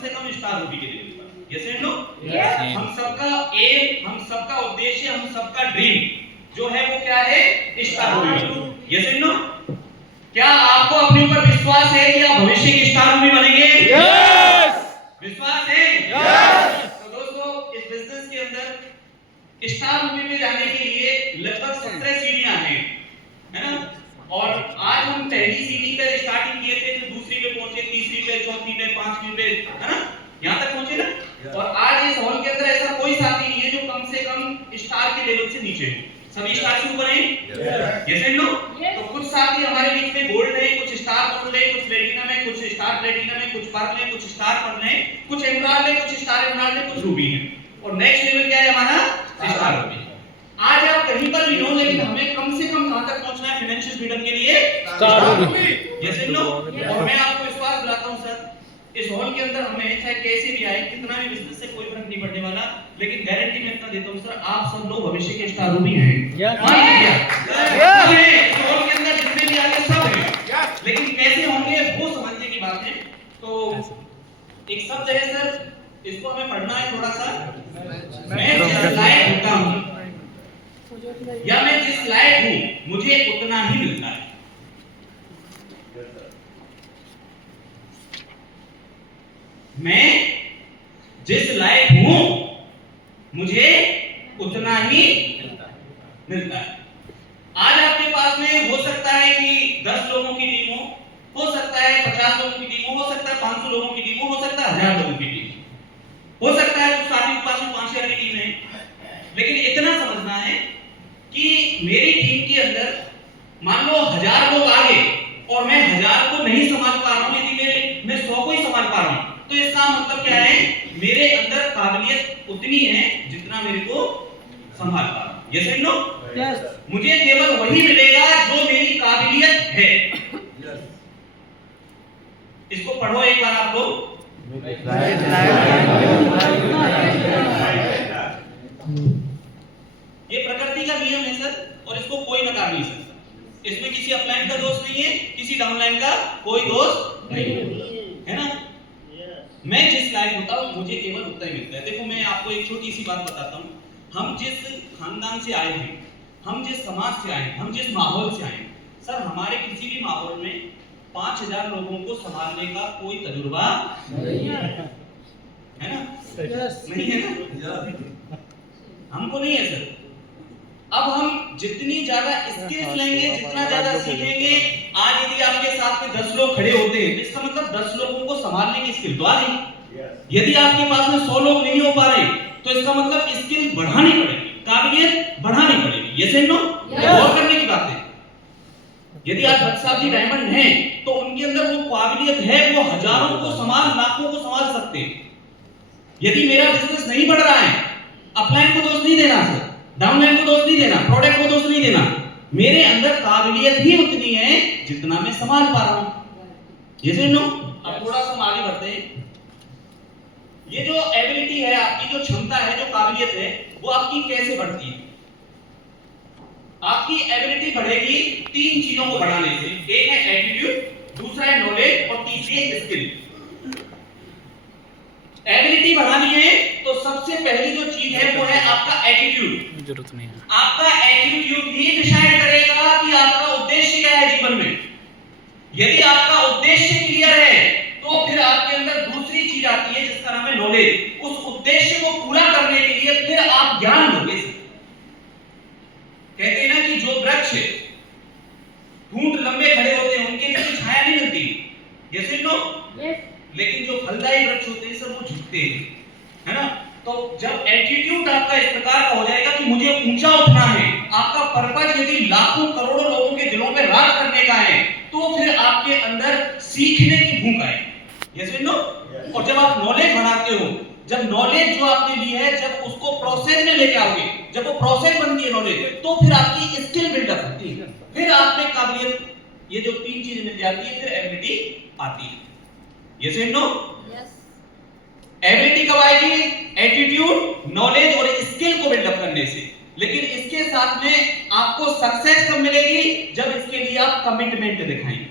से कम star ruby के लेवल पर। Yes and no? Yes. हम सबका एम, हम सबका उद्देश्य, हम सबका ड्रीम जो है वो क्या है? Star ruby. Yes and no? क्या आपको अपने ऊपर विश्वास है कि आप भविष्य के स्टार रूबी बनेंगे? Yes. विश्वास है? Yes. तो दोस्तों इस बिजनेस के अंदर स्टार रूबी में जाने के लिए लगभग 17 सीढ़ियां हैं, है ना? और आज हम पहली सीढ़ी पे स्टार्टिंग किए थे, फिर दूसरी पे पहुंचे, तीसरी पे, चौथी पे, पांचवी पे, है ना? यहाँ तक पहुंचे ना? और आज इस हॉल के अंदर ऐसा कोई साथी नहीं है जो कम से कम स्टार के लेवल से नीचे है। सभी स्टार से ऊपर हैं? Yes and no? तो कुछ साथी हमारे बीच में गोल्ड है, कुछ स्टार गोल्ड है, कुछ प्लेटिनम है, कुछ स्टार प्लेटिनम है, कुछ पर्ल है, कुछ स्टार पर्ल है, कुछ एमराल्ड है, कुछ स्टार एमराल्ड है, कुछ रूबी है। और नेक्स्ट लेवल क्या है हमारा? Star Ruby. आज आप कहीं पर भी हो, लेकिन हमें कम से कम कहां तक पहुंचना है फाइनेंशियल फ्रीडम के लिए? Star ruby. Yes and no? और मैं आपको विश्वास दिलाता हूं सर, इस हॉल के अंदर हमें चाहे कैसे भी आए, कितना भी बिजनेस से कोई फर्क नहीं पड़ने वाला, लेकिन गारंटी मैं इतना देता हूं सर, आप सब लोग भविष्य के स्टार रूबी हैं। मान लीजिए इस हॉल के अंदर जितने भी आगे सब हैं, लेकिन कैसे होंगे वो समझने की बात है। तो एक शब्द है सर, इसको हमें पढ़ना है थोड़ा सा। मैं जिस लायक होता हूं या मैं जिस लायक हूं मुझे उतना ही मिलता है। मैं जिस लायक हूं मुझे उतना ही मिलता है। आज आपके पास में हो सकता है कि 10 लोगों की टीम हो सकता है 50 लोगों की टीम हो सकता है 500 लोगों की टीम हो सकता है 1000 लोगों की टीम हो सकता है, कुछ साथी के पास में 5000 की टीम है। लेकिन इतना समझना है कि मेरी टीम के अंदर मान लो 1000 लोग आ गए और मैं 1000 को नहीं संभाल पा रहा हूं, यदि मैं 100 को ही संभाल पा रहा हूं, तो इसका मतलब क्या है? मेरे अंदर काबिलियत उतनी है जितना मेरे को संभाल पा रहा हूं। Yes and no? Yes. मुझे केवल वही मिलेगा जो मेरी काबिलियत है। इसको पढ़ो एक बार आप लोग। ये प्रकृति का नियम है सर, और इसको कोई नकार नहीं सकता। इसमें किसी अपलाइन का दोष नहीं है, किसी डाउनलाइन का कोई दोष नहीं है ना? मैं जिस लायक होता हूं मुझे केवल उतना ही मिलता है। देखो मैं आपको एक छोटी सी बात बताता हूं, हम जिस खानदान से आए हैं, हम जिस समाज से आए हैं, हम जिस माहौल से आए हैं, सर हमारे किसी भी माहौल में 5000 लोगों को संभालने का कोई तजुर्बा नहीं है ना? नहीं है ना? हमको नहीं है सर। अब हम जितनी ज्यादा स्किल्स लेंगे, जितना ज्यादा सीखेंगे, आज यदि आपके साथ में 10 लोग खड़े होते हैं, इसका मतलब 10 लोगों को संभालने की स्किल तो आ रही। यदि आपके पास में 100 लोग नहीं हो पा रहे, तो इसका मतलब स्किल बढ़ानी पड़ेगी, काबिलियत बढ़ानी पड़ेगी। Yes and no? गौर करने की बात है। यदि आज भट्ट साहब जी डायमंड हैं, तो उनके अंदर वो काबिलियत है, वो हजारों को संभाल, लाखों को संभाल सकते हैं। यदि मेरा बिजनेस नहीं बढ़ रहा है, अपलाइन को दोष नहीं देना सर, डाउनलाइन को दोष नहीं देना, प्रोडक्ट को दोष नहीं देना, मेरे अंदर काबिलियत ही उतनी है जितना मैं संभाल पा रहा हूं। ये सुन लो। अब थोड़ा सा हम आगे बढ़ते हैं। ये जो एबिलिटी है, आपकी जो क्षमता है, जो काबिलियत है, वो आपकी कैसे बढ़ती है? आपकी एबिलिटी बढ़ेगी 3 चीजों को बढ़ाने से। एक है एटीट्यूड, दूसरा है नॉलेज और तीसरी है स्किल। एबिलिटी बढ़ानी है तो सबसे पहली जो चीज है वो है आपका एटीट्यूड। जरूरत नहीं है। आपका एटीट्यूड ही डिसाइड करेगा कि आपका उद्देश्य क्या है जीवन में। यदि आपका उद्देश्य क्लियर है तो फिर आपके अंदर दूसरी चीज आती है जिसका नाम है नॉलेज। उस उद्देश्य को पूरा करने के लिए फिर आप ज्ञान दोगे। कहते हैं ना कि जो वृक्ष ढूंढ लंबे खड़े होते हैं उनके नीचे छाया नहीं मिलती, यस एंड नो? लेकिन जो फलदायी वृक्ष होते हैं सर वो झुकते हैं, है ना? तो जब एटीट्यूड आपका इस प्रकार का हो जाएगा कि मुझे ऊंचा उठना है, आपका पर्पस यदि लाखों करोड़ों लोगों के दिलों पे राज करने का है, तो फिर आपके अंदर सीखने की भूख आए। Yes and no? और जब आप नॉलेज बढ़ाते हो, जब नॉलेज जो आपने ली है, जब उसको प्रोसेस में लेके आओगे, जब वो प्रोसेस बनती है नॉलेज, तो फिर आपकी स्किल बिल्डअप होती है, फिर आप में काबिलियत, ये जो 3 चीजें मिल जाती है, फिर एबिलिटी आती है। Yes and no? एबिलिटी कब आएगी? एटीट्यूड, नॉलेज और स्किल को बिल्डअप करने से। लेकिन इसके साथ में आपको सक्सेस कब मिलेगी? जब इसके लिए आप कमिटमेंट दिखाएंगे।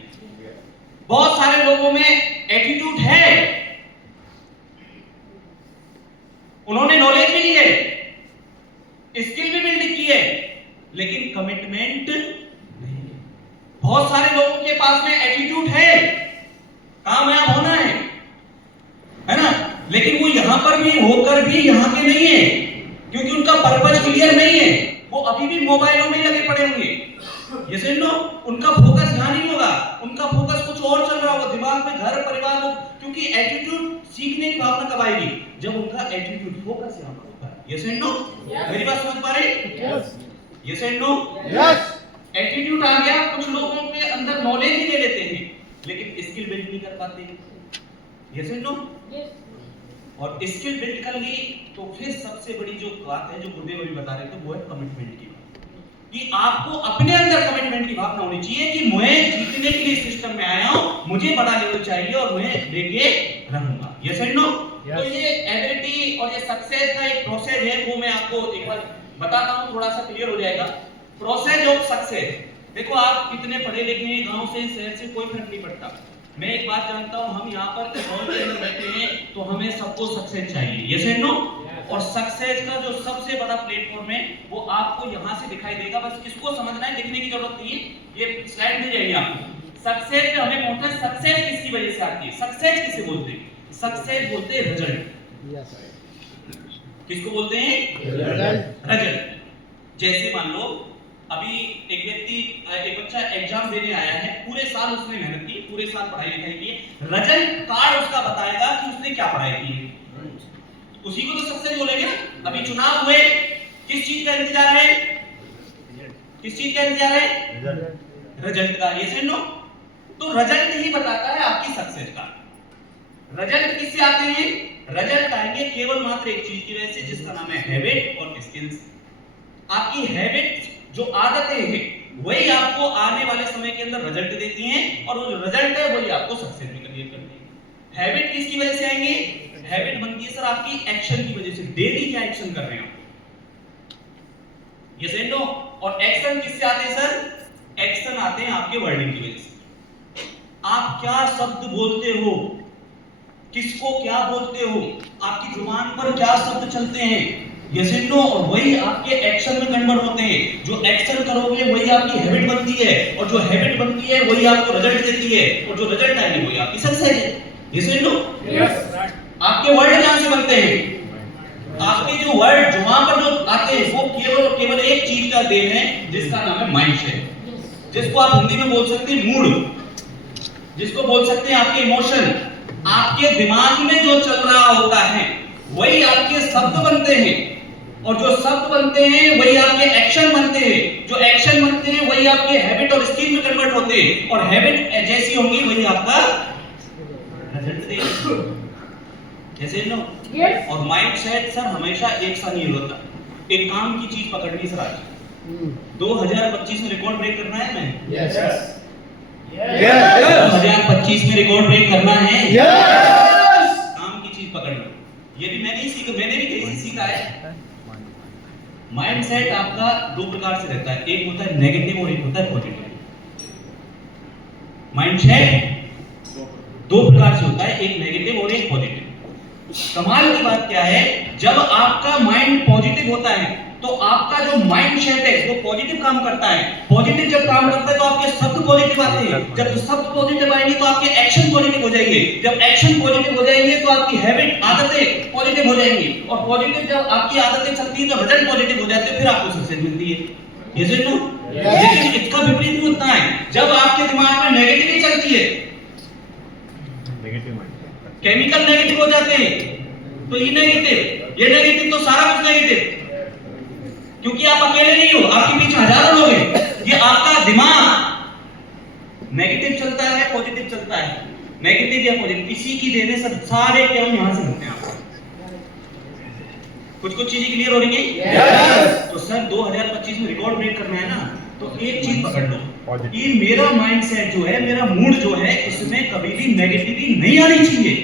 बहुत सारे लोगों में एटीट्यूड है क्योंकि एटीट्यूड सीखने की भावना कब आएगी? जब उनका एटीट्यूड फोकस यहाँ पर होता है। Yes and no? मेरी बात समझ पा रहे? Yes and no? Yes. Attitude आ गया, कुछ लोगों के अंदर नॉलेज ही ले लेते हैं लेकिन स्किल बिल्ड नहीं कर पाते। Yes and no? और स्किल बिल्ड कर ली तो फिर सबसे बड़ी जो बात है, जो गुरुदेव अभी बता रहे थे, वो है कमिटमेंट की बात। कि आपको अपने अंदर कमिटमेंट की भावना होनी चाहिए कि मैं जीतने के लिए सिस्टम में आया हूं, मुझे बड़ा लेवल चाहिए और मैं लेके रहूंगा। Yes and no? तो ये एबिलिटी और ये सक्सेस का एक प्रोसेस है, वो मैं आपको एक बार बताता हूं, थोड़ा सा क्लियर हो जाएगा। Process of success. देखो आप कितने पढ़े लिखे हैं, गांव से शहर से कोई फर्क नहीं पड़ता। मैं एक बात जानता हूं, हम यहाँ पर हॉल के अंदर बैठे हैं तो हमें सबको सक्सेस चाहिए। Yes and no? और सक्सेस का जो सबसे बड़ा प्लेटफॉर्म है वो आपको यहाँ से दिखाई देगा, बस इसको समझना है, लिखने की जरूरत नहीं है, ये स्लाइड मिल जाएगी आपको। सक्सेस पे हमें पहुंचना है। सक्सेस किसकी वजह से आती है? सक्सेस किसे बोलते हैं? सक्सेस बोलते हैं रिजल्ट। किसको बोलते हैं? रिजल्ट। जैसे मान लो अभी एक व्यक्ति, एक बच्चा एग्जाम देने आया है, पूरे साल उसने मेहनत की, पूरे साल पढ़ाई लिखाई की, रिजल्ट कार्ड उसका बताएगा कि उसने क्या पढ़ाई की है, उसी को तो सक्सेस बोलेंगे ना। अभी चुनाव हुए, किस चीज का इंतजार है? किस चीज का इंतजार है? रिजल्ट का। Yes and no? तो रिजल्ट ही बताता है आपकी सक्सेस का। रिजल्ट किससे आते हैं? रिजल्ट आएंगे केवल मात्र एक चीज की वजह से, जिसका नाम है हैबिट और स्किल्स। आपकी हैबिट, जो आदतें हैं, वही आपको आने वाले समय के अंदर रिजल्ट देती हैं और वो जो रिजल्ट है वही आपको सक्सेस में कन्वर्ट करती है। हैबिट किसकी वजह से आएंगे? हैबिट बनती है सर आपकी एक्शन की वजह से। डेली क्या एक्शन कर रहे हैं आप? Yes and no? और एक्शन किससे आते हैं सर? एक्शन आते हैं आपके वर्डिंग की वजह से। आप क्या शब्द बोलते हो, किसको क्या बोलते हो, आपकी जुबान पर क्या शब्द चलते हैं, यस एंड नो? और वही आपके एक्शन में कन्वर्ट होते हैं। जो एक्शन करोगे वही आपकी हैबिट बनती है और जो हैबिट बनती है वही आपको रिजल्ट देती है और जो रिजल्ट आएगी वही आपकी सक्सेस है। Yes and no? यस। आपके वर्ड कहां से बनते हैं? आपके जो वर्ड जुबान पर जो आते हैं वो केवल और केवल एक चीज का देन है, जिसका नाम है माइंडसेट, जिसको आप हिंदी में बोल सकते हैं मूड, जिसको बोल सकते हैं आपके इमोशन। आपके दिमाग में जो चल रहा होता है वही आपके शब्द बनते हैं और जो शब्द बनते हैं वही आपके एक्शन बनते हैं, जो एक्शन बनते हैं वही आपके हैबिट और स्किल में कन्वर्ट होते हैं और हैबिट जैसी होंगी वही आपका रिजल्ट देगी। जैसे नो? यस। और माइंडसेट सर हमेशा एक सा नहीं होता। एक काम की चीज पकड़नी सर, आज 2025 में रिकॉर्ड ब्रेक करना है। मैं यस यस 2025 में रिकॉर्ड ब्रेक करना है। यस। काम की चीज पकड़ना, ये भी मैंने ही सीखा, मैंने भी कहीं से सीखा है। माइंडसेट आपका दो प्रकार से रहता है, एक होता है नेगेटिव और एक होता है पॉजिटिव। माइंडसेट दो प्रकार से होता है, एक नेगेटिव और एक पॉजिटिव। कमाल की बात क्या है, जब आपका माइंड पॉजिटिव होता है तो आपका जो माइंड सेट है वो पॉजिटिव काम करता है। पॉजिटिव जब काम करता है तो आपके शब्द पॉजिटिव आते हैं, जब शब्द पॉजिटिव आएंगे तो आपके एक्शन पॉजिटिव हो जाएंगे, जब एक्शन पॉजिटिव हो जाएंगे तो आपकी हैबिट, आदतें पॉजिटिव हो जाएंगी और पॉजिटिव जब आपकी आदतें चलती है तो रिजल्ट पॉजिटिव हो जाते हैं, फिर आपको सक्सेस मिलती है। ये नो? लेकिन इसका विपरीत भी होता है, जब आपके दिमाग में नेगेटिविटी चलती है, केमिकल नेगेटिव हो जाते हैं, तो ये नेगेटिव तो सारा कुछ नेगेटिव, क्योंकि आप अकेले नहीं हो, आपके पीछे हजारों लोग हैं। ये आपका दिमाग नेगेटिव चलता है, पॉजिटिव चलता है, नेगेटिव या पॉजिटिव इसी की देने सब सारे काम यहां से होते हैं। आपको कुछ चीजें क्लियर हो रही है? yes! तो सर 2025 में रिकॉर्ड ब्रेक करना है ना, तो एक चीज पकड़ लो, ये मेरा माइंडसेट जो है, मेरा मूड जो है, इसमें कभी भी नेगेटिविटी नहीं आनी चाहिए,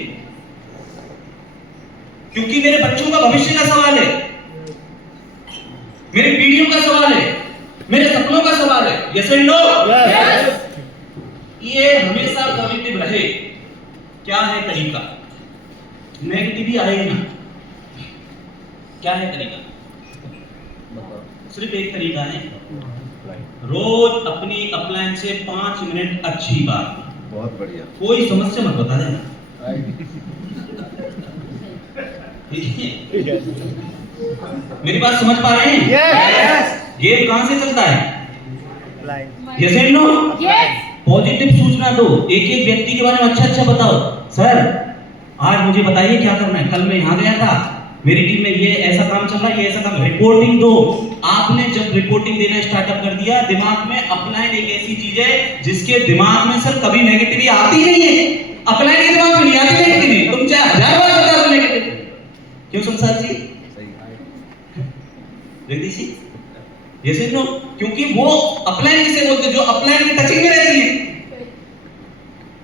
क्योंकि मेरे बच्चों का भविष्य का सवाल है, मेरी पीढ़ियों का सवाल है, मेरे सपनों का सवाल है। Yes and no? यस। ये हमेशा पॉजिटिव रहे। क्या है तरीका? नेगेटिव ही आएगी ना, क्या है तरीका? सिर्फ एक तरीका है, रोज अपनी अपलाइन से 5 मिनट अच्छी बात, बहुत बढ़िया, कोई समस्या मत बता देना, ठीक है? मेरी बात समझ पा रहे हैं? यस। गेम कहां से चलता है? Yes and no? Yes. Positive सूचना दो, एक एक व्यक्ति के बारे में अच्छा बताओ। सर आज मुझे बताइए क्या करना है। कल मैं यहाँ गया था, मेरी टीम में ये ऐसा काम चल रहा है, ये ऐसा काम, रिपोर्टिंग दो। आपने जब रिपोर्टिंग देना स्टार्टअप कर दिया, दिमाग में अपलाइन एक ऐसी चीज है जिसके दिमाग में सर कभी नेगेटिविटी आती नहीं है। अपलाइन के दिमाग में नहीं आती नेगेटिविटी, तुम चाहे 1000 बार बता दो नेगेटिव। क्यों संसार जी? जगदीश जी, ये से नो, क्योंकि वो अपलाइन किसे बोलते हैं? जो अपलाइन की टचिंग में रहती है,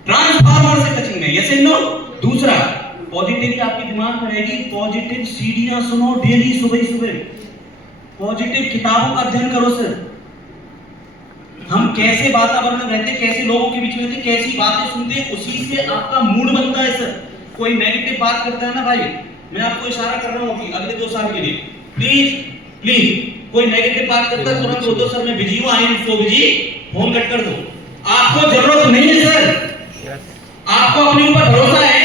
ट्रांसफार्मर से टचिंग में। Yes and no. दूसरा, पॉजिटिवली आपकी दिमाग में रहेगी, पॉजिटिव सीढ़ियां सुनो डेली सुबह सुबह, पॉजिटिव किताबों का अध्ययन करो सर। हम कैसे वातावरण में रहते, कैसे लोगों के बीच में रहते, कैसी बातें सुनते हैं, उसी से आपका मूड बनता है सर। कोई नेगेटिव बात करता है ना भाई, मैं आपको इशारा कर रहा हूं कि अगले 2 साल के लिए प्लीज प्लीज कोई नेगेटिव बात करता है तुरंत बोलो सर मैं बिजी हूं, I am so busy, phone cut कर दो। आपको जरूरत नहीं है सर, आपको अपने ऊपर भरोसा है।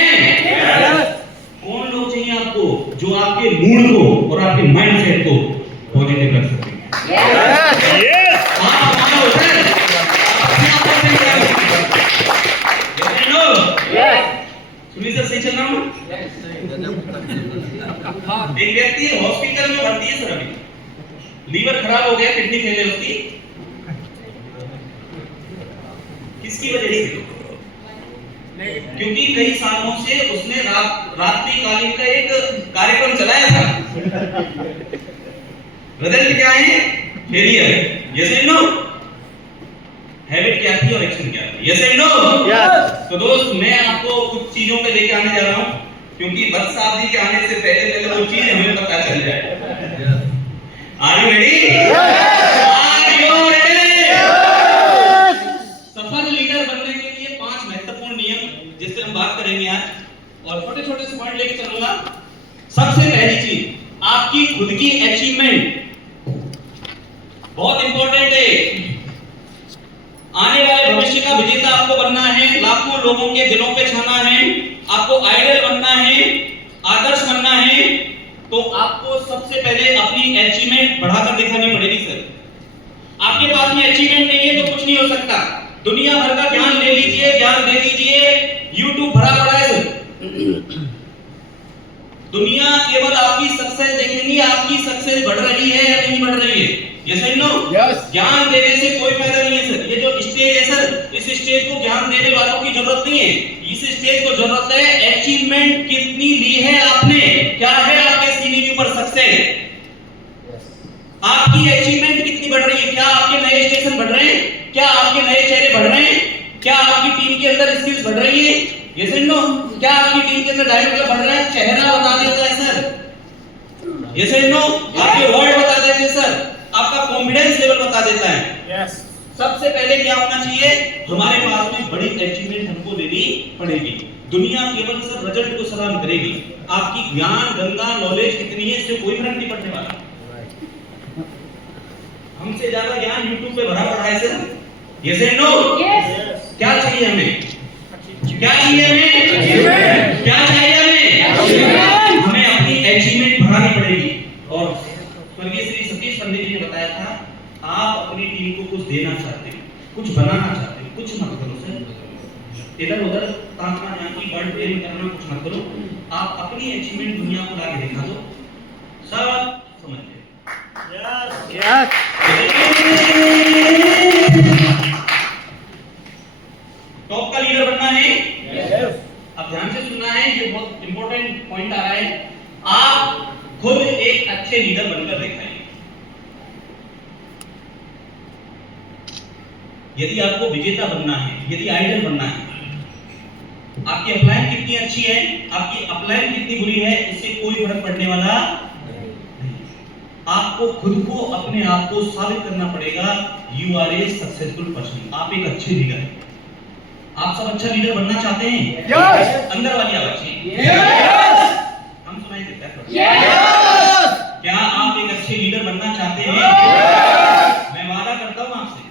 कौन लोग चाहिए आपको जो आपके मूड को और आपके माइंडसेट को पॉजिटिव कर सकते हैं? सुनील सर सही चल रहा हूं? एक व्यक्ति हॉस्पिटल में भर्ती है सर, अभी लीवर खराब हो गया, किडनी फेल है उसकी। किसकी वजह से? क्योंकि कई सालों से उसने रात्रिकालीन का एक कार्यक्रम चलाया था। रिजल्ट क्या है? Failure. Yes and no. Habit क्या थी और एक्शन क्या थी? Yes and no. तो दोस्त, मैं आपको कुछ चीजों पे लेके आने जा रहा हूं, क्योंकि बद साहब जी के आने से पहले वो चीज हमें पता चल जाए। Are you ready? Are you ready? सफल लीडर बनने के लिए 5 महत्वपूर्ण नियम जिससे हम बात करेंगे आज, और छोटे छोटे से पॉइंट लेके चलूंगा। सबसे पहली चीज, आपकी खुद की अचीवमेंट बहुत इंपॉर्टेंट है। आने वाले भविष्य का विजेता आपको बनना है, लाखों लोगों के दिलों पे छाना है, आपको आइडल बनना है, आदर्श बनना है, तो आपको सबसे पहले अपनी अचीवमेंट बढ़ाकर दिखानी पड़ेगी सर। आपके पास में अचीवमेंट नहीं है तो कुछ नहीं हो सकता। दुनिया भर का ज्ञान ले लीजिए, ज्ञान दे दीजिए, YouTube भरा पड़ा है सर। दुनिया केवल आपकी सक्सेस देखेंगी, आपकी सक्सेस बढ़ रही है या नहीं बढ़ रही है। Yes and no. ज्ञान देने से कोई फायदा नहीं है सर। ये जो स्टेज है सर, इस स्टेज को ज्ञान देने वालों की जरूरत नहीं है, इस स्टेज को जरूरत है अचीवमेंट कितनी ली है आपने, क्या है आपके सीवी के ऊपर सक्सेस, आपकी अचीवमेंट कितनी बढ़ रही है, क्या आपके नए स्टेशन बढ़ रहे हैं, क्या आपके नए चेहरे बढ़ रहे हैं, क्या आपकी टीम के अंदर स्किल्स बढ़ रही है। Yes and no. क्या आपकी टीम के अंदर डायरेक्ट बढ़ रहा है? चेहरा बता देता है सर। Yes and no. आपके वर्ड बता देते हैं सर, आपका कॉन्फिडेंस लेवल बता देता है। सबसे पहले क्या होना चाहिए? हमारे पास में बड़ी अचीवमेंट हमको लेनी पड़ेगी। दुनिया केवल सर रिजल्ट को सलाम करेगी, आपकी ज्ञान गंगा नॉलेज कितनी है इससे कोई फर्क नहीं पड़ने वाला। हमसे ज्यादा ज्ञान YouTube पे भरा पड़ा है सर। Yes and no. क्या चाहिए हमें? क्या चाहिए हमें? क्या चाहिए हमें? हमें अपनी अचीवमेंट बढ़ानी पड़ेगी। और स्वर्गीय श्री सतीश पंडित जी ने बताया था, आप अपनी टीम को कुछ देना चाहते हैं, कुछ बनाना चाहते हैं, कुछ मत करो सर, इधर उधर ताकना झांकी वर्ड प्रेम करना कुछ मत करो। आप अपनी अचीवमेंट दुनिया को लाके दिखा दो, सब समझ गए। टॉप का लीडर बनना है। अब ध्यान से सुनना है, ये बहुत इंपॉर्टेंट पॉइंट आ रहा है। आप खुद एक अच्छे लीडर बनकर दिखाइए। यदि आपको विजेता बनना है, यदि आइडल बनना है, आपकी अपलाइन कितनी अच्छी है, आपकी अपलाइन कितनी बुरी है, इससे कोई फर्क पड़ने वाला नहीं। आपको खुद को अपने आप को साबित करना पड़ेगा, you are a successful person, आप एक अच्छे लीडर हैं। आप सब अच्छा लीडर बनना चाहते हैं? यस। अंदर वाली आवाज चाहिए। यस। हम सुनाई देता है? यस। क्या आप एक अच्छे लीडर बनना चाहते हैं? यस। मैं वादा करता हूं आपसे,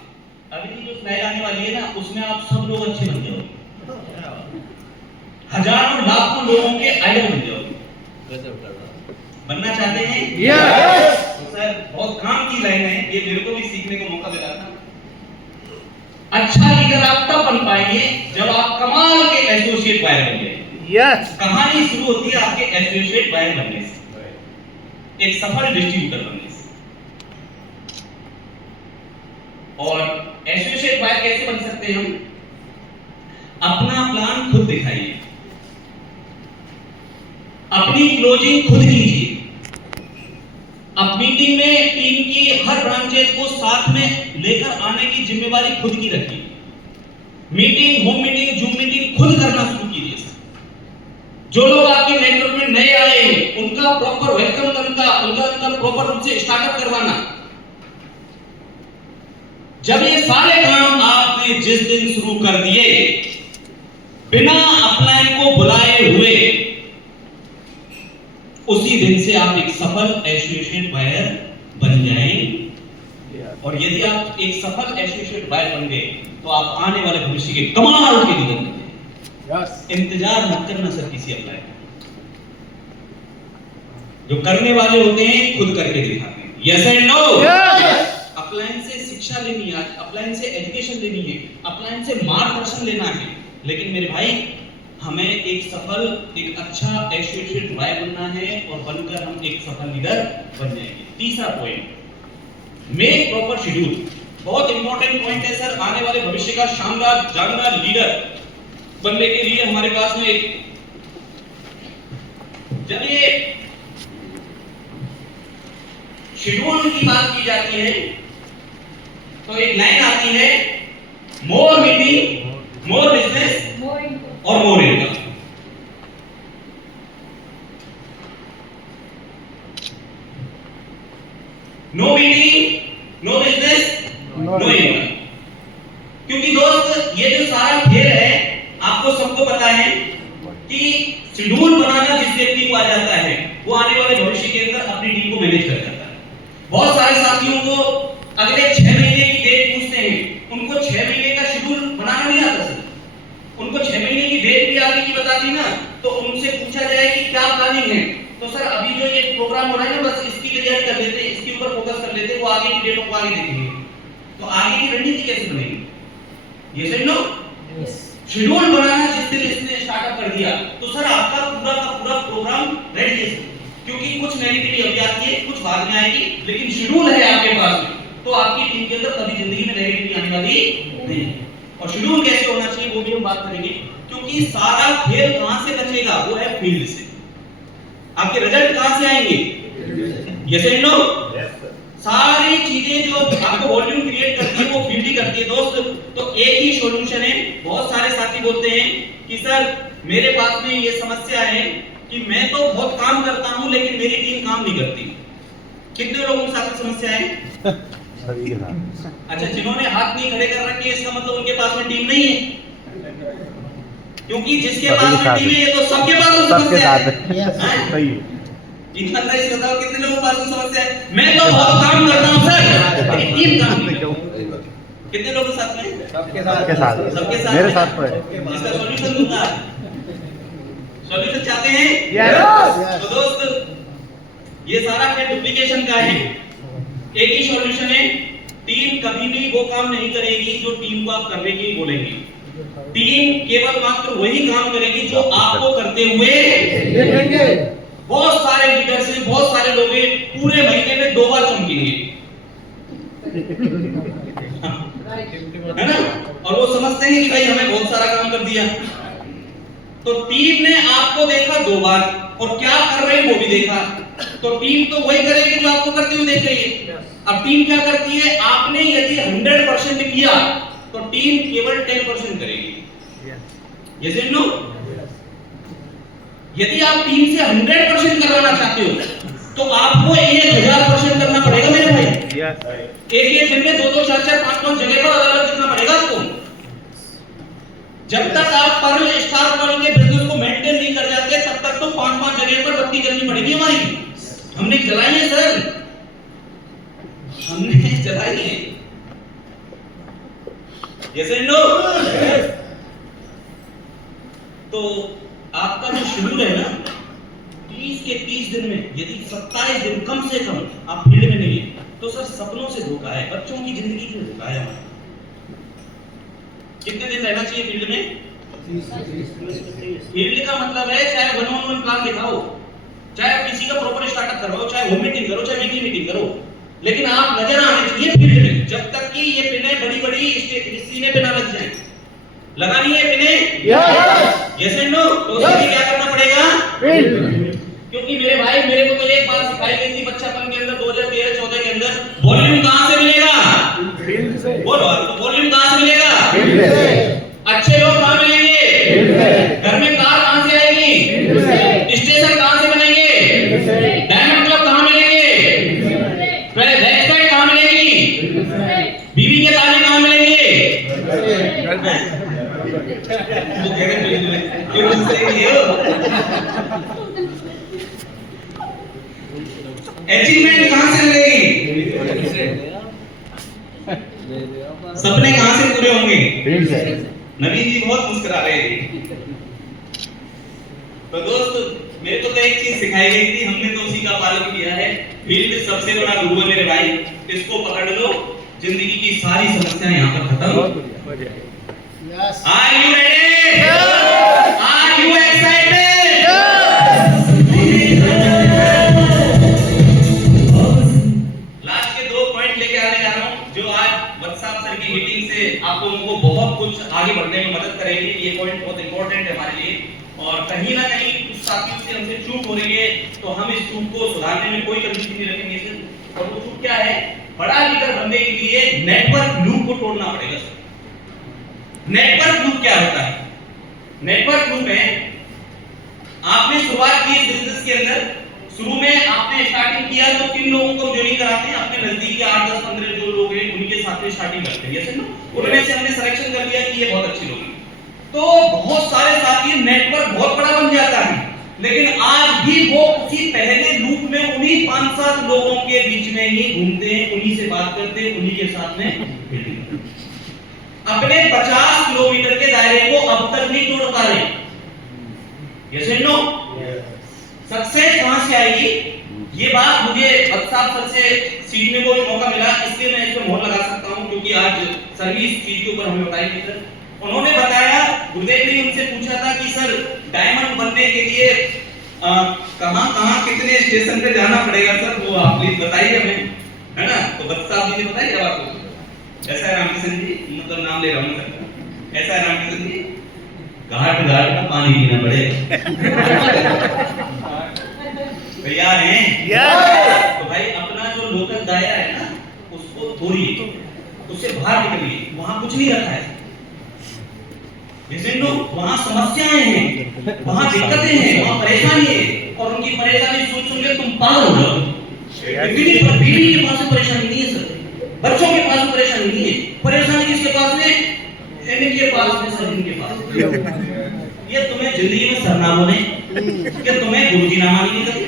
अगली जो स्लाइड आने वाली है ना, उसमें आप सब लोग अच्छे बन जाओगे, हजारों लाखों लोगों के आइडल बन जाओगे। बनना चाहते हैं? यस। तो सर बहुत काम की लाइन है, ये मेरे को भी सीखने को मौका मिला था। अच्छा लीडर आप तब बन पाएंगे जब आप कमाल के एसोसिएट बायर बन गए। यस कहानी शुरू होती है आपके एसोसिएट बायर बनने से, एक सफल डिस्ट्रीब्यूटर बनने से। और एसोसिएट बायर कैसे बन सकते हैं हम? अपना प्लान खुद दिखाइए, अपनी क्लोजिंग खुद कीजिए। अब मीटिंग में टीम की हर ब्रांचेज को साथ में लेकर आने की जिम्मेवारी खुद की रखिए। Meeting, home meeting, zoom meeting खुद करना शुरू कीजिए। जो लोग आपके नेटवर्क में नए आए हैं उनका प्रॉपर वेलकम करना, उनका प्रॉपर रूप से स्टार्टअप करवाना। जब ये सारे काम आपने जिस दिन शुरू कर दिए बिना अपलाइन को बुलाए हुए, उसी दिन से आप एक सफल एसोसिएट बायर बन जाएंगे। और यदि आप एक सफल एसोसिएट बायर बन गए तो आप आने वाले भविष्य के कमाल के लीडर बन जाएंगे। इंतजार मत करना सर किसी अप्लाई का। जो करने वाले होते हैं खुद करके दिखाते हैं। Yes and no? अपलाइन से शिक्षा लेनी है, अपलाइन से एजुकेशन लेनी है, अपलाइन से मार्गदर्शन लेना है। लेकिन मेरे भाई, हमें एक सफल, एक अच्छा एसोसिएट बायर बनना है और बनकर हम एक सफल लीडर बन जाएंगे। तीसरा पॉइंट, मेक प्रॉपर शेड्यूल। बहुत इंपॉर्टेंट पॉइंट है सर। आने वाले भविष्य का शानदार लीडर बनने के लिए हमारे पास में एक, जब ये शेड्यूल की बात की जाती है तो एक लाइन आती है, मोर मीटिंग, मोर बिजनेस और more income. No meeting, no business, no income. क्योंकि दोस्त, ये जो सारा खेल है आपको सबको पता है कि शेड्यूल बनाना जिस व्यक्ति को आ जाता है वो आने वाले भविष्य के अंदर अपनी टीम को मैनेज कर जाता है। बहुत सारे साथियों को अगले 6 महीने की डेट पूछते हैं, उनको 6 महीने का शेड्यूल बनाना नहीं आता सर। उनको 6 महीने की डेट भी आगे की बता दी ना तो उनसे पूछा जाए कि क्या प्लानिंग है, तो सर अभी जो ये प्रोग्राम हो रहा है ना बस इसकी तैयारी कर लेते हैं, इसके ऊपर फोकस कर लेते हैं, वो आगे की डेटों को आगे देखेंगे। तो आगे की रणनीति कैसे बनेगी? ये सही नो? शेड्यूल बनाना जिस दिन इसने स्टार्टअप कर दिया तो सर आपका पूरा का पूरा प्रोग्राम रेडी है। क्योंकि कुछ नेगेटिविटी अभी आती है, कुछ बाद में आएगी, लेकिन शेड्यूल है आपके पास में तो आपकी टीम के अंदर कभी जिंदगी में नेगेटिविटी आने वाली नहीं। और शेड्यूल कैसे होना चाहिए वो भी हम बात करेंगे। क्योंकि सारा खेल कहां से बचेगा? वो है फील्ड से। आपके रिजल्ट कहां से आएंगे? Yes and no? सारी चीजें जो आपको वॉल्यूम क्रिएट करती है वो फील्ड ही करती है दोस्त। तो एक ही सॉल्यूशन है। बहुत सारे साथी बोलते हैं कि सर मेरे पास में ये समस्या है कि मैं तो बहुत काम करता हूं लेकिन मेरी टीम काम नहीं करती। कितने लोगों के साथ समस्या है? सभी के साथ। अच्छा, जिन्होंने हाथ नहीं खड़े कर रखे इसका मतलब उनके पास में टीम नहीं है। क्योंकि जिसके पास में टीम है ये तो सबके पास में समस्या है। सही। ईमानदारी से बताओ कितने लोगों के पास में समस्या है? मैं तो बहुत काम करता हूं सर, मेरी टीम काम नहीं करती। कितने लोगों के साथ में? सबके साथ। सबके साथ मेरे में? साथ तो है। इसका सॉल्यूशन दूंगा। सॉल्यूशन चाहते हैं? यस। तो दोस्त ये सारा खेल डुप्लीकेशन का है। एक ही सॉल्यूशन है, टीम कभी भी वो काम नहीं करेगी जो टीम को आप करने के लिए बोलेंगे। टीम केवल मात्र वही काम करेगी जो आपको करते हुए देखेंगे। बहुत सारे लीडर्स हैं, बहुत सारे लोग हैं, पूरे महीने में 2 बार चमकेंगे, है ना? और वो समझते हैं कि भाई हमें बहुत सारा काम कर दिया। तो टीम ने आपको देखा 2 बार और क्या कर रहे हैं वो भी देखा। तो टीम तो वही करेगी जो आपको करते हुए देख रही है। अब टीम क्या करती है? आपने यदि 100% किया तो टीम केवल 10% करेगी। Yes and no? यदि आप टीम से 100% करवाना चाहते हो तो आपको 1000% करना पड़ेगा मेरे भाई। एक दिन में 2-2, 4-4, 5-5 जगह पर अलग-अलग दिखना पड़ेगा आपको। जब तक आप पर स्टार पर के बिजनेस को मेंटेन नहीं कर जाते तब तक तो 5-5 जगह पर बत्ती जलनी पड़ेगी हमारी। हमने जलाई है सर, हमने जलाई है। Yes and no? तो आपका जो शेड्यूल है ना 30 के 30 दिन में यदि 27 दिन कम से कम आप फील्ड में नहीं है तो सर सपनों से धोखा है, बच्चों की जिंदगी से धोखा है हमारा। कितने दिन रहना चाहिए फील्ड में? फील्ड का मतलब है चाहे 1-on-1 प्लान दिखाओ, चाहे आप किसी का प्रॉपर स्टार्टअप करवाओ, चाहे होम मीटिंग करो, चाहे वीकली मीटिंग करो, लेकिन आप नजर आने चाहिए फील्ड में। जब तक कि ये पिनें बड़ी-बड़ी सीने पे ना लग जाए। लगानी है पिनें? Yes and no? तो उसके लिए क्या करना पड़ेगा? क्योंकि मेरे भाई, मेरे को तो एक बात सिखाई गई थी बच्चापन के अंदर 2013-14 के अंदर, वॉल्यूम कहां से मिलेगा? बोलो, तो वॉल्यूम कहां से मिलेगा? अच्छे लोग कहां मिलेंगे? घर में कार कहां से आएगी? स्टेशन कहां से बनेंगे? डायमंड क्लब कहां मिलेंगे? वेबसाइट कहां मिलेगी? बीवी के ताले कहां मिलेंगे? वो कह रहे हैं ये मुझसे ही हो। अचीवमेंट कहां से मिलेगी? सपने कहां से पूरे होंगे? नवीन जी बहुत मुस्कुरा रहे हैं। तो दोस्त, मेरे को तो एक चीज सिखाई गई थी, हमने तो उसी का पालन किया है। फील्ड सबसे बड़ा गुरु है मेरे भाई, इसको पकड़ लो, जिंदगी की सारी समस्याएं यहाँ पर खत्म। Are you ready? Are you excited? Last के 2 पॉइंट लेके आने जा रहा हूँ, जो आज WhatsApp सर की मीटिंग से आप लोगों को बहुत कुछ आगे बढ़ने में मदद करेंगे। ये पॉइंट बहुत इंपॉर्टेंट है हमारे लिए, और कहीं ना कहीं कुछ साथियों से हमसे चूक हो रही है, तो हम इस चूक को सुधारने में कोई कमी नहीं रखेंगे सर। और वो चूक क्या है? बड़ा लीडर बनने के लिए नेटवर्क लूप को तोड़ना पड़ेगा सर। नेटवर्क लूप क्या होता है? नेटवर्क लूप में आपने शुरुआत की इस बिजनेस के अंदर, शुरू में आपने स्टार्टिंग किया तो 3 लोगों को ज्वाइन कराते हैं, अपने नजदीक के 8, 10, 15 जो लोग हैं उनके साथ में स्टार्टिंग करते हैं, यस नो? उनमें से हमने सिलेक्शन कर लिया कि ये बहुत अच्छे लोग हैं, तो बहुत सारे साथी, नेटवर्क बहुत बड़ा बन जाता है। लेकिन आज भी वो उसी पहले लूप में उन्हीं 5-7 लोगों के बीच में ही घूमते हैं, उन्हीं से बात करते हैं, उन्हीं के साथ में अपने 50 किलोमीटर के दायरे को अब तक नहीं तोड़ पा रहे। Yes and no? सक्सेस कहां से आएगी? ये बात मुझे WhatsApp सर से सीखने को मौका मिला, इसलिए मैं इस पे मोहर लगा सकता हूं, क्योंकि आज सर्विस चीज के ऊपर हमें बताई सर। उन्होंने बताया, गुरुदेव ने उनसे पूछा था कि सर डायमंड बनने के लिए कहां कितने स्टेशन पे जाना पड़ेगा सर, वो आप प्लीज बताइए हमें, है ना? तो WhatsApp जी ने बताया जवाब आपको। ऐसा है रामकिशन जी, मतलब नाम ले रहा हूं सर, ऐसा है रामकिशन जी, घाट घाट का पानी पीना पड़ेगा। तैयार हैं? तो भाई अपना जो लोकल दायरा है ना, उसको तोड़िए, उससे बाहर निकलिए, वहां कुछ नहीं रखा है। वहां समस्याएं हैं, वहां दिक्कतें हैं, वहां परेशानी है, और उनकी परेशानी सुन के तुम पागल हो जाओ। बीवी के पास परेशानी नहीं है सर, बच्चों के पास परेशानी नहीं है, परेशानी किसके पास है? इनके पास में, सर इनके पास। ये तुम्हें जिंदगी में सरनामों ने, कि तुम्हें गुरुजी ना मानेंगे कभी,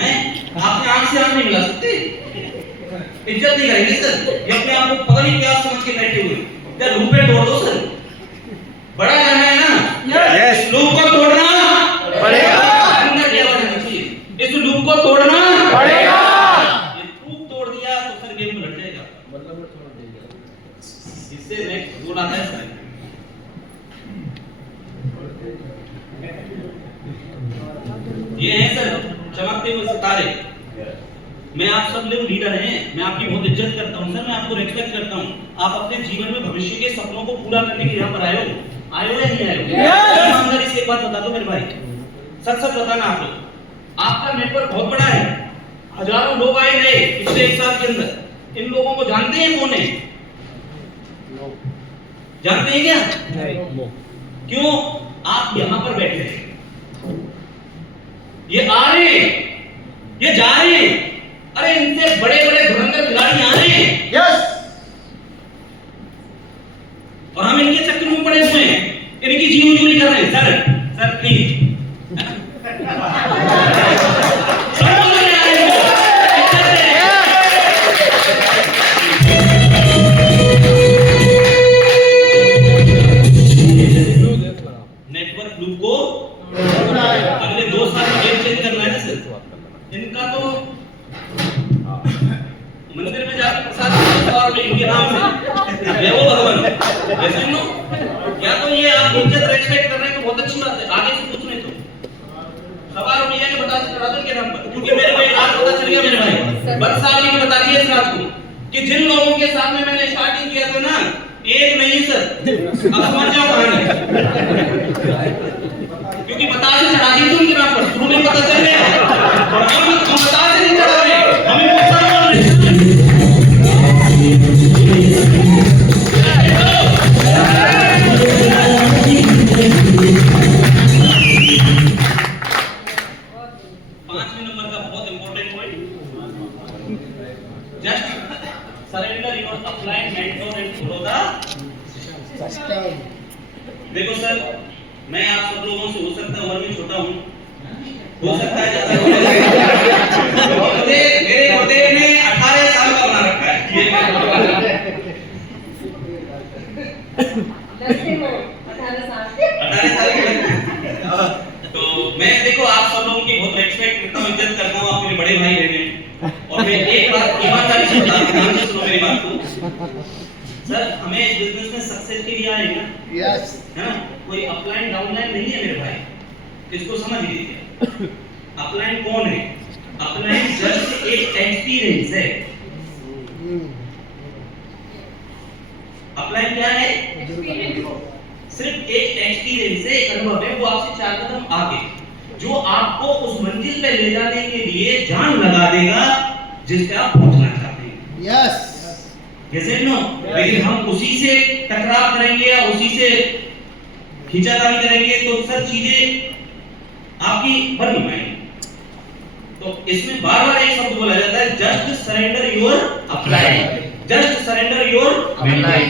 हैं? आपने आंख से आंख नहीं मिला सकते, इज्जत नहीं करेंगे सर, ये अपने आप को पता नहीं क्या समझ के बैठे हुए। क्या लूप पे तोड़ दो सर, बड़ा करना है ना? यस। लूप को तोड़ना पड़ेगा। अंदर क्या होना चाहिए? इस लूप को तोड़ना पड़ेगा। ये लूप तोड़ दिया तो सर गेम में लड़ जाएगा, इससे नेक्स्ट गोल आता है सर। ये है सर चमकते हुए सितारे। मैं आप सब लोग लीडर हैं, मैं आपकी बहुत इज्जत करता हूं सर, मैं आपको रिस्पेक्ट करता हूं। आप अपने जीवन में भविष्य के सपनों को पूरा करने के लिए यहाँ पर आए हो या नहीं आए हो? ईमानदारी से एक बात बता दो मेरे भाई, सच सच बताना आप लोग। आपका नेटवर्क बहुत बड़ा है, हजारों लोग आए नए पिछले 1 साल के अंदर। इन लोगों को जानते हैं कौन है? जानते हैं क्या? क्यों? आप यहाँ पर बैठे हैं, ये आ रहे हैं, ये जा रहे हैं, अरे इनसे बड़े बड़े धुरंधर खिलाड़ी आ रहे हैं, यस। और हम इनके चक्कर में पड़े हुए हैं, इनकी जीवन चोरी कर रहे हैं। Sir sir please, network loop को अगले 2 साल में गेम चेंज करना है ना सर। इनका तो मंदिर में जाकर प्रसाद और इनके नाम से जय हो भगवान, ऐसे नो? या तो ये आप आप इज्जत रेस्पेक्ट कर रहे हैं तो बहुत अच्छी बात है, आगे से कुछ नहीं तो सवाल भैया ने बता चढ़ा दो के नाम पर, क्योंकि मेरे को एक रात पता चल गया मेरे भाई बट साहब ने बता दिया इस रात को कि जिन लोगों के साथ में मैंने स्टार्टिंग किया था ना, एक नहीं सर, अब समझ जाओ कहानी, क्योंकि बता से चढ़ा दी थी उनके नाम पर, शुरू में पता चल गया और हम बता से नहीं चढ़ा रहे, हमें वो सब 5वें नंबर का बहुत important point, just surrender your upline mentor and follow the system. देखो सर, मैं आप सब लोगों से हो सकता है उम्र में छोटा हूं, हो सकता है ज्यादा मेरे गुरुदेव ने 18 साल का बना रखा है, ये 18 साल तो मैं देखो आप सब लोगों की बहुत रेस्पेक्ट करता हूं, इज्जत करता हूं, आप मेरे बड़े भाई बहन, और मैं एक बात ईमानदारी से बता रहा हूं, सुनो मेरी बात को सर, हमें इस बिजनेस में सक्सेस के लिए आए ना, यस है ना, कोई अपलाइन डाउनलाइन नहीं है मेरे भाई, इसको समझ लीजिए। अपलाइन कौन है? अपलाइन जस्ट एक एक्सपीरियंस है। अपलाइन क्या है? सिर्फ एक एक्सपीरियंस है, एक अनुभव है, वो आपसे 4 कदम आगे, जो आपको उस मंजिल पे ले जाने के लिए जान लगा देगा जिस पे आप पहुंचना चाहते हैं। यस जैसे नो, लेकिन हम उसी से टकराव करेंगे या उसी से खींचातानी करेंगे तो सब चीजें आपकी बन नहीं पाएंगी। तो इसमें बार-बार एक शब्द बोला जाता है, just surrender your upline, just surrender your upline.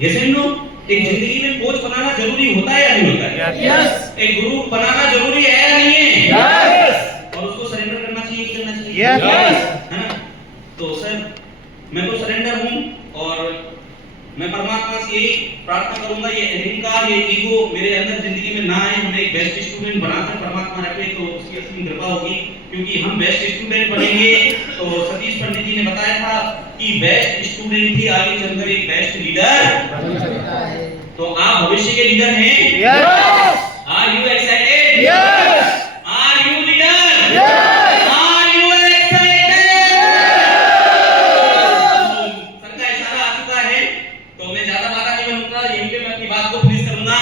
जैसे नो, एक जिंदगी में कोच बनाना जरूरी होता है या नहीं होता है? यस। एक गुरु बनाना जरूरी है या नहीं है? यस। और उसको सरेंडर करना चाहिए कि करना चाहिए? यस। है ना? तो सर मैं तो सरेंडर हूं और मैं परमात्मा से यही प्रार्थना करूंगा, ये अहंकार, ये ईगो मेरे अंदर जिंदगी में ना आए, हमें एक बेस्ट स्टूडेंट बनाकर परमात्मा रखे तो उसकी असली कृपा होगी, क्योंकि हम बेस्ट स्टूडेंट बनेंगे तो सतीश पंडित जी ने बताया था कि बेस्ट स्टूडेंट ही आगे चलकर एक बेस्ट लीडर बन सकता है। तो आप भविष्य के लीडर हैं? Yes. Are you excited? Yes. Are you leader? Yes. Sir का इशारा आ चुका है, तो मैं ज्यादा बात नहीं बनूंगा, यहीं पे मैं अपनी बात को